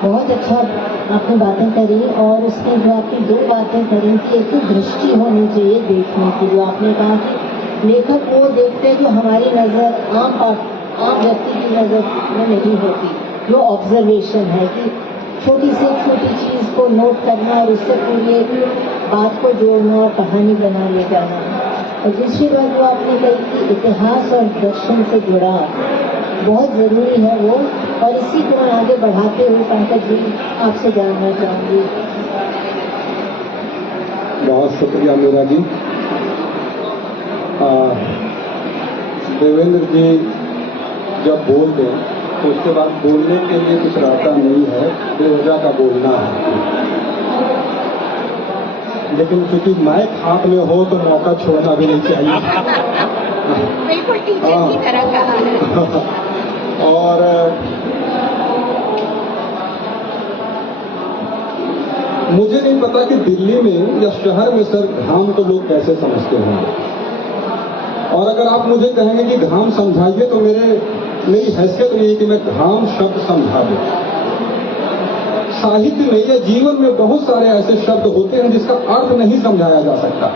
बहुत अच्छा आपने बातें करी, और उसमें जो आपने दो बातें करी कि एक तो दृष्टि होनी चाहिए देखने की, जो आपने कहा कि लेखक वो देखते हैं जो हमारी नज़र आम व्यक्ति की नज़र में नहीं होती, जो ऑब्जर्वेशन है कि छोटी से छोटी चीज़ को नोट करना और उससे पूरी बात को जोड़ना और कहानी बना ले जाना। और दूसरी बात जो आपने कही कि इतिहास और दर्शन से जुड़ा बहुत ज़रूरी है वो, और इसी को मैं आगे बढ़ाते हुए पंकज जी आपसे जानना चाहूँगी। बहुत शुक्रिया मीरा जी। देवेंद्र जी जब बोलते हैं तो उसके बाद बोलने के लिए कुछ रहता नहीं है, बेवजह का बोलना है। लेकिन क्योंकि माइक हाथ में हो तो मौका छोड़ना भी नहीं चाहिए। बिल्कुल टीचर की तरह कहा है। और मुझे नहीं पता कि दिल्ली में या शहर में सर घाम को लोग कैसे समझते हैं। और अगर आप मुझे कहेंगे कि घाम समझाइए तो मेरी हैसियत नहीं है कि मैं घाम शब्द समझा दूं। साहित्य में या जीवन में बहुत सारे ऐसे शब्द होते हैं जिसका अर्थ नहीं समझाया जा सकता।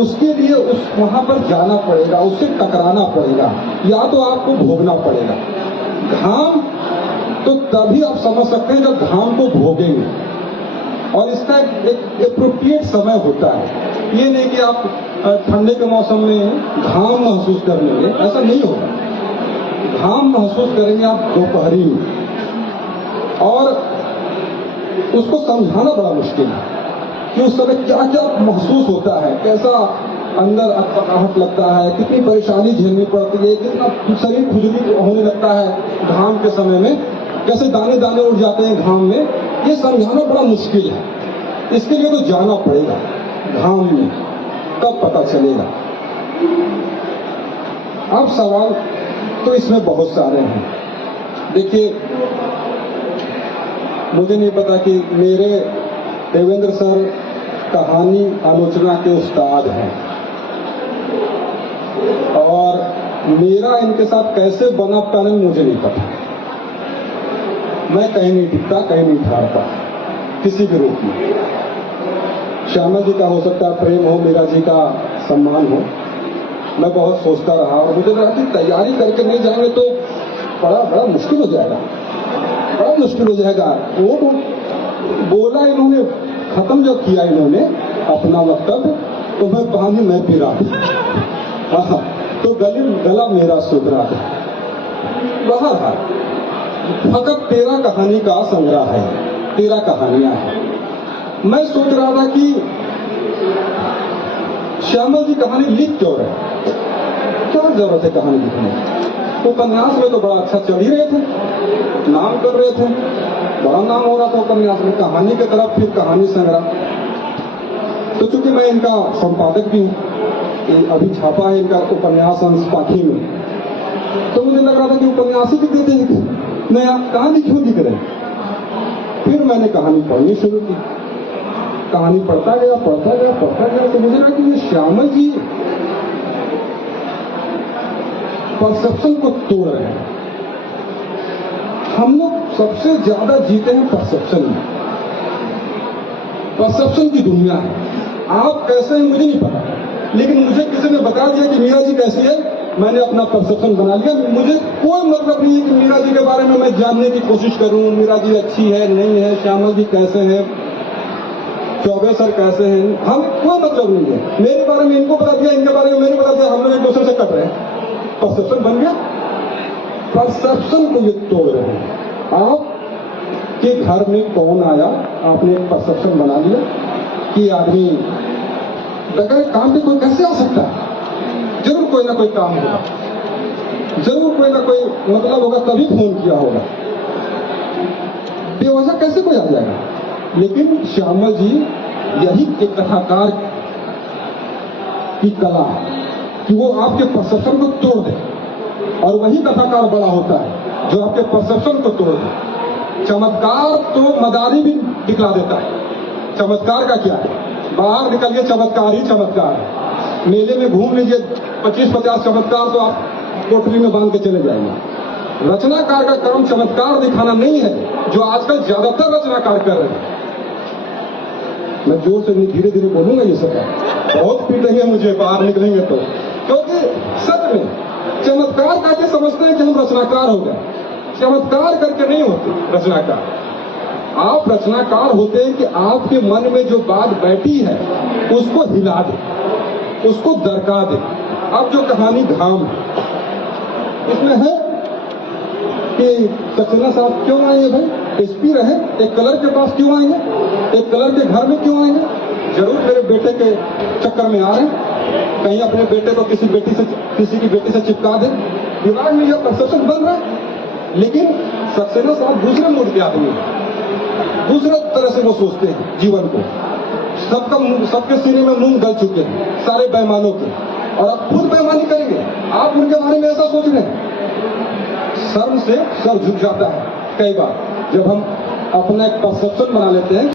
उसके लिए वहां पर जाना पड़ेगा, उससे टकराना पड़ेगा, या तो आपको भोगना पड़ेगा। घाम तो तभी आप समझ सकते हैं जब घाम को भोगेंगे, और इसका एक एप्रोप्रिएट समय होता है। ये नहीं कि आप ठंडे के मौसम में घाम महसूस कर लेंगे, ऐसा नहीं होगा। घाम महसूस करेंगे आप दोपहरी में, और उसको समझाना बड़ा मुश्किल है कि उस समय क्या क्या महसूस होता है, कैसा अंदर अकबकाहट लगता है, कितनी परेशानी झेलनी पड़ती है, कितना शरीर खुजली होने लगता है घाम के समय में, कैसे दाने दाने उड़ जाते हैं घाम में। ये समझाना बड़ा मुश्किल है। इसके लिए तो जाना पड़ेगा घाम में, तब पता चलेगा। अब सवाल तो इसमें बहुत सारे हैं। देखिए, मुझे नहीं पता कि मेरे देवेंद्र सर कहानी आलोचना के उस्ताद हैं, और मेरा इनके साथ कैसे बना पैनल मुझे नहीं पता। मैं कहीं नहीं टिकता, कहीं नहीं ठहरता किसी भी रूप में। श्यामा जी का हो सकता है प्रेम हो, मीरा जी का सम्मान हो। मैं बहुत सोचता रहा, और मुझे लगा कि तैयारी करके नहीं जाएंगे तो बड़ा मुश्किल हो जाएगा, बड़ा मुश्किल हो जाएगा। वो बोला इन्होंने, खत्म जब किया इन्होंने अपना वक्तव्य, तो मैं पानी में पी रहा था, तो गला मेरा सुधरा था। बहरहाल फकत 13 कहानी का संग्रह है, 13 कहानियां हैं। मैं सोच रहा था कि श्यामा जी कहानी लिख क्यों रहे, क्या जरूरत है कहानी लिखने की। उपन्यास में तो बड़ा अच्छा चल ही रहे थे, नाम कर रहे थे, बड़ा नाम हो रहा था उपन्यास में। कहानी की तरफ फिर कहानी संग्रह। तो चूंकि मैं इनका संपादक भी हूं, अभी छापा है इनका उपन्यास अंश पाखी में, तो मुझे लग रहा था कि उपन्यास ही लिख देते हैं, नया कहानी क्यों लिख रहे। फिर मैंने कहानी पढ़नी शुरू की, कहानी पढ़ता गया, तो मुझे लगा कि ये श्यामल जी परसेप्शन को तोड़ रहे हैं। हम लोग सबसे ज्यादा जीते हैं परसेप्शन में, परसेप्शन की दुनिया है। आप कैसे हैं मुझे नहीं पता, लेकिन मुझे किसी ने बता दिया कि मीरा जी कैसी है, मैंने अपना परसेप्शन बना लिया। मुझे कोई मतलब नहीं है कि मीरा जी के बारे में मैं जानने की कोशिश करूं, मीरा जी अच्छी है नहीं है, श्यामल जी कैसे हैं, चौबे सर कैसे हैं, हम कोई मतलब नहीं है। मेरे बारे में इनको बता दिया, इनके बारे में मैंने बता दिया, हम लोग एक दूसरे से कट रहे हैं। परसेप्शन बन गया, परसेप्शन को ये तोड़ रहे हैं। आपके घर में कौन आया, आपने एक परसेप्शन बना लिया कि आदमी बगैर काम के कोई कैसे आ सकता है। जरूर कोई ना कोई काम होगा, जरूर कोई ना कोई मतलब होगा, तभी फोन किया होगा। बेवजह कैसे कोई आ जाएगा। लेकिन श्यामा जी यही एक कथाकार की कला है कि वो आपके परसेप्शन को तोड़ दे, और वही कथाकार बड़ा होता है जो आपके परसेप्शन को तोड़ दे। चमत्कार तो मदारी भी दिखला देता है। चमत्कार का क्या है, बाहर निकलिए चमत्कार ही चमत्कार है। मेले में घूम लीजिए 25-50 चमत्कार तो आप कोठरी में बांध के चले जाएंगे। रचनाकार का काम चमत्कार दिखाना नहीं है, जो आजकल ज्यादातर रचनाकार कर रहे हैं। मैं जोर से नहीं, धीरे धीरे बोलूंगा ये सब, बहुत पीटेंगे मुझे बाहर निकलेंगे तो, क्योंकि सच में चमत्कार करके समझते हैं कि हम रचनाकार हो गए। चमत्कार करके नहीं होते रचनाकार। आप रचनाकार होते हैं कि आपके मन में जो बात बैठी है उसको हिला दे, उसको दरका दे। अब जो कहानी धाम है, इसमें है कि सक्सेना साहब क्यों आएंगे भाई, एसपी रहे, एक कलर के पास क्यों आएंगे, एक कलर के घर में क्यों आएंगे? जरूर मेरे बेटे के चक्कर में आ रहे हैं, कहीं अपने बेटे को किसी की बेटी से चिपका दे। दिमाग में यह परसेप्शन बन रहा है। लेकिन सक्सेना साहब दूसरे मूड के आदमी हैं, दूसरे तरह से वो सोचते हैं जीवन को। सबके सीने में मूंग गल चुके हैं, सारे बेईमानों के, और अब खुद बेईमानी करेंगे। आप उनके बारे में ऐसा सोच रहे हैं, शर्म से सर झुक जाता है कई बार जब हम अपना एक परसेप्शन बना लेते हैं।